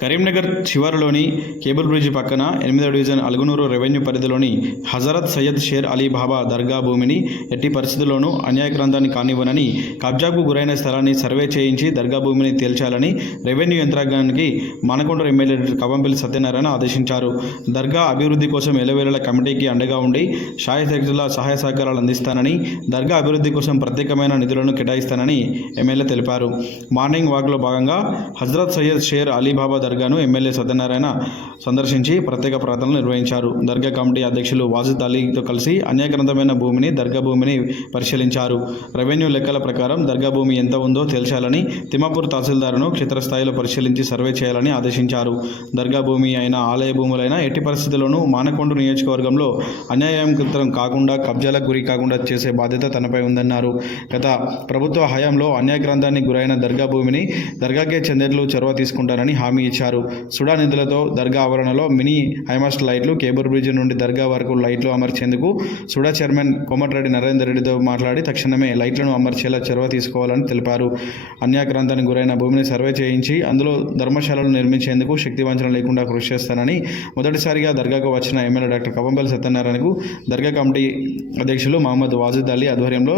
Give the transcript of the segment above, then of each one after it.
కరీంనగర్ శివారులోని cable bridge పక్కన ఎనిమిదో డివిజన్ అలుగునూరు రెవెన్యూ పరిధిలోని హజరత్ సయ్యద్ షేర్ అలీ బాబా దర్గా భూమిని ఎట్టి పరిస్థితుల్లోనూ అన్యాయక్రాంతాన్ని కానివ్వనని కబ్జాకు గురైన స్థలాన్ని సర్వే చేయించి దర్గా భూమిని తేల్చాలని రెవెన్యూ యంత్రాంగానికి మనకొండ ఎమ్మెల్యే కవంపల్లి సత్యనారాయణ ఆదేశించారు. దర్గా అభివృద్ధి కోసం ఎలవేళల కమిటీకి అండగా ఉండి శాయశక్తుల సహాయ సహకారాలు అందిస్తానని దర్గా అభివృద్ధి కోసం ప్రత్యేకమైన నిధులను కేటాయిస్తానని ఎమ్మెల్యే తెలిపారు. మార్నింగ్ వాక్లో భాగంగా హజరత్ సయ్యద్ షేర్ అలీబాబా దర్గాను ఎమ్మెల్యే సత్యనారాయణ సందర్శించి ప్రత్యేక ప్రార్థనలు నిర్వహించారు. దర్గా కమిటీ అధ్యక్షులు వాజిద్ అలీతో కలిసి అన్యాగ్రంథమైన భూమిని దర్గా భూమిని పరిశీలించారు. రెవెన్యూ లెక్కల ప్రకారం దర్గా భూమి ఎంత ఉందో తేల్చాలని తిమాపూర్ తహసీల్దారును క్షేత్రస్థాయిలో పరిశీలించి సర్వే చేయాలని ఆదేశించారు. దర్గా భూమి అయిన ఆలయ భూములైన ఎట్టి పరిస్థితుల్లోనూ మానకొండ నియోజకవర్గంలో అన్యాయంకృతం కాకుండా కబ్జాలకు గురి కాకుండా చేసే బాధ్యత తనపై ఉందన్నారు. గత ప్రభుత్వ హయాంలో అన్యాయగ్రంథానికి గురైన దర్గా భూమిని దర్గాకే చెందేట్లు చొరవ తీసుకుంటారని హామీ ఇచ్చారు. సుడా నిధులతో దర్గా ఆవరణలో మినీ హైమాస్ట్ లైట్లు కేబుల్ బ్రిడ్జ్ నుండి దర్గా వరకు లైట్లు అమర్చేందుకు సుడా చైర్మన్ కోమటిరెడ్డి నరేందర్ రెడ్డితో మాట్లాడి తక్షణమే లైట్లను అమర్చేలా చొరవ తీసుకోవాలని తెలిపారు. అన్యాక్రాంతానికి గురైన భూమిని సర్వే చేయించి అందులో ధర్మశాలలు నిర్మించేందుకు శక్తి వంచన లేకుండా కృషి చేస్తానని మొదటిసారిగా దర్గాకు వచ్చిన ఎమ్మెల్యే డాక్టర్ కవంపల్లి సత్యనారాయణకు దర్గా కమిటీ అధ్యక్షులు మహమ్మద్ వాజిద్ అలీ ఆధ్వర్యంలో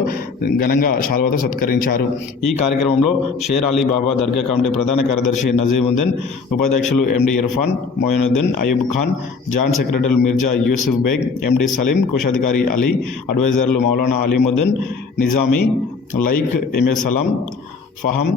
ఘనంగా శాల్వాతో సత్కరించారు. ఈ కార్యక్రమంలో షేర్ అలీ బాబా దర్గా కమిటీ ప్రధాన కార్యదర్శి నజీముద్దీన్ ఉపాధ్యక్షులు MD Irfan Moinuddin Ayub Khan joint secretary Mirza Yusuf Baig MD Saleem కోశాధికారి అలీ అడ్వైజర్లు మౌలానా అలీముద్దీన్ నిజామీ లైక్ ఎంఏ సలాం ఫహం